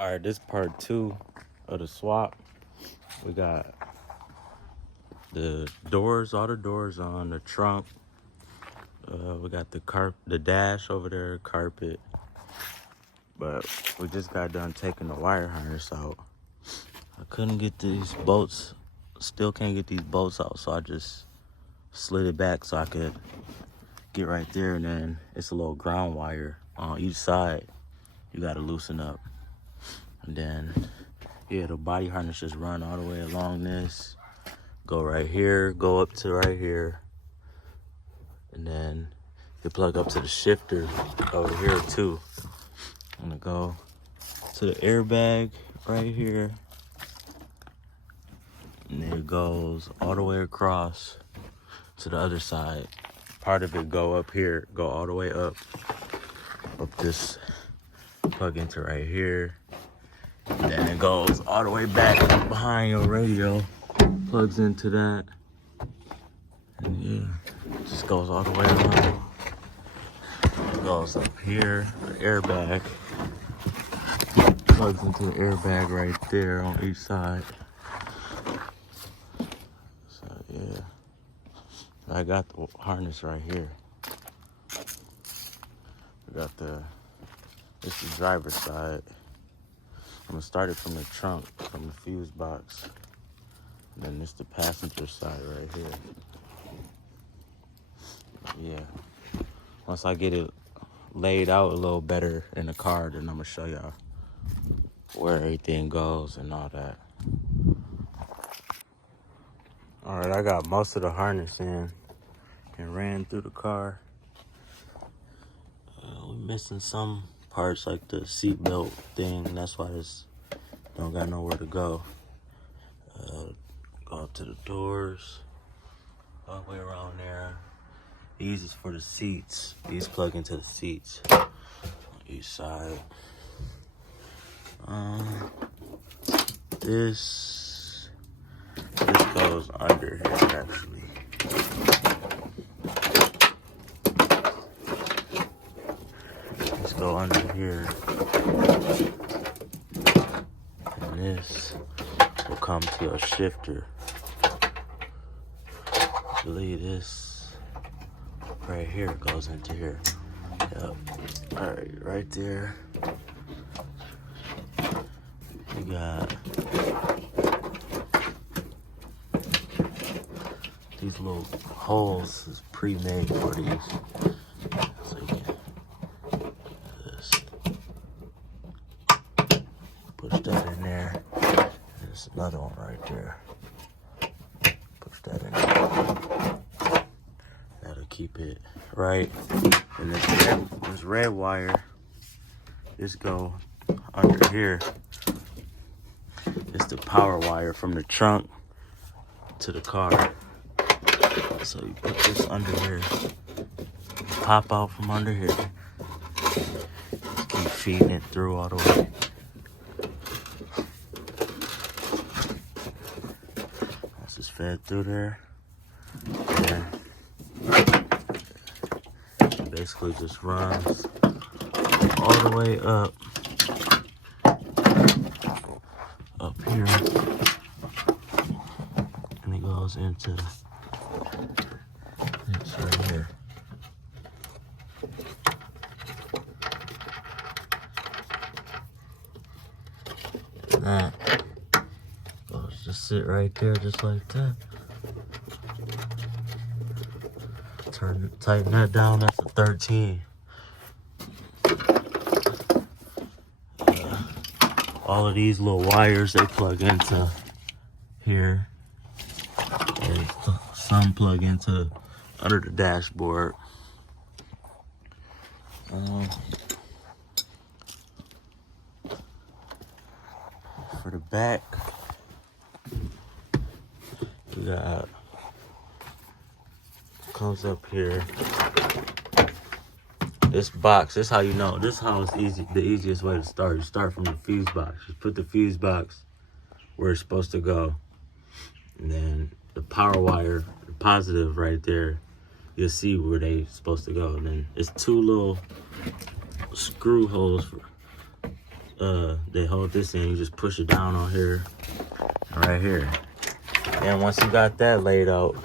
All right, this part 2 of the swap. We got the doors, all the doors on the trunk. We got the dash over there, carpet. But we just got done taking the wire harness out. I couldn't get these bolts, still can't get these bolts out, so I just slid it back so I could get right there, and then it's a little ground wire on each side you gotta loosen up. And then, yeah, the body harness just run all the way along this, go right here, go up to right here, and then you plug up to the shifter over here too. I'm gonna go to the airbag right here, and then it goes all the way across to the other side. Part of it go up here, go all the way up this, plug into right here. And then it goes all the way back behind your radio, plugs into that. And yeah, it just goes all the way around. It goes up here, the airbag. Plugs into the airbag right there on each side. So yeah, I got the harness right here. I got this is the driver's side. I'm gonna start it from the trunk, from the fuse box. And then this the passenger side right here. Yeah. Once I get it laid out a little better in the car, then I'm gonna show y'all where everything goes and all that. All right, I got most of the harness in and ran through the car. We're missing some parts like the seat belt thing. That's why this don't got nowhere to go. Go up to the doors, all the way around there. These is for the seats. These plug into the seats on each side. This goes under here actually. Let's go under here. And this will come to your shifter. I believe this right here goes into here. Yep. Alright, right there. You got these little holes is pre-made for these. So you can just push that in there. There's another one right there. Push that in there. That'll keep it right. And this red wire, this go under here. It's the power wire from the trunk to the car. So you put this under here, pop out from under here. Just keep feeding it through all the way. Once it's fed through there, and it basically just runs all the way up here, and it goes into this right here. That goes just sit right there, just like that. Tighten that down. That's a 13. All of these little wires, they plug into here. And some plug into under the dashboard. For the back, we got, comes up here. This box, this is how you know. This is how it's easy. The easiest way to start. You start from the fuse box. Just put the fuse box where it's supposed to go, and then the power wire, the positive right there. You'll see where they're supposed to go. And then it's two little screw holes they hold this in. You just push it down on here and right here. And once you got that laid out,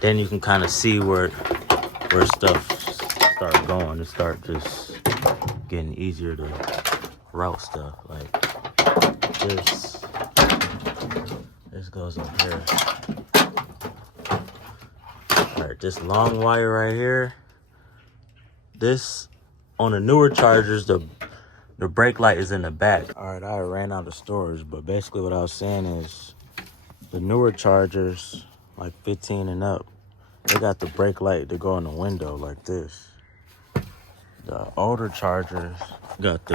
then you can kind of see where stuff start going. It start just getting easier to route stuff. Like this goes up here. All right, this long wire right here. This on the newer chargers, the brake light is in the back. All right, I ran out of storage, but basically what I was saying is the newer chargers, like 15 and up, they got the brake light to go in the window like this. The older chargers got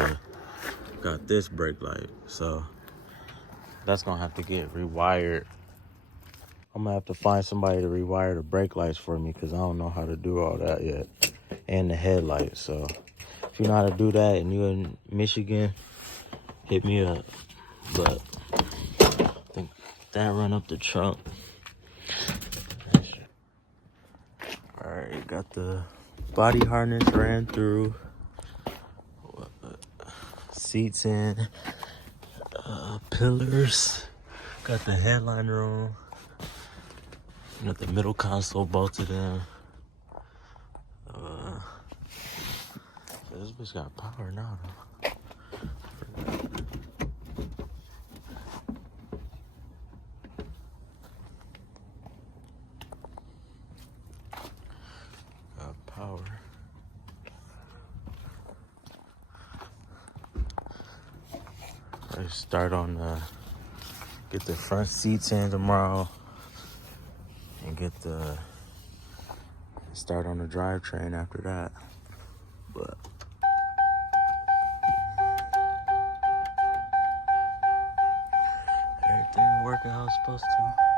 this brake light, so that's gonna have to get rewired. I'm gonna have to find somebody to rewire the brake lights for me because I don't know how to do all that yet, and the headlights. So if you know how to do that and you're in Michigan, hit me up. But I think that run up the trunk. All right, got the body harness ran through, seats in, pillars, got the headliner on, got the middle console bolted in. This bitch got power now though. Got power. I start on get the front seats in tomorrow and start on the drivetrain after that. But everything working how it's supposed to.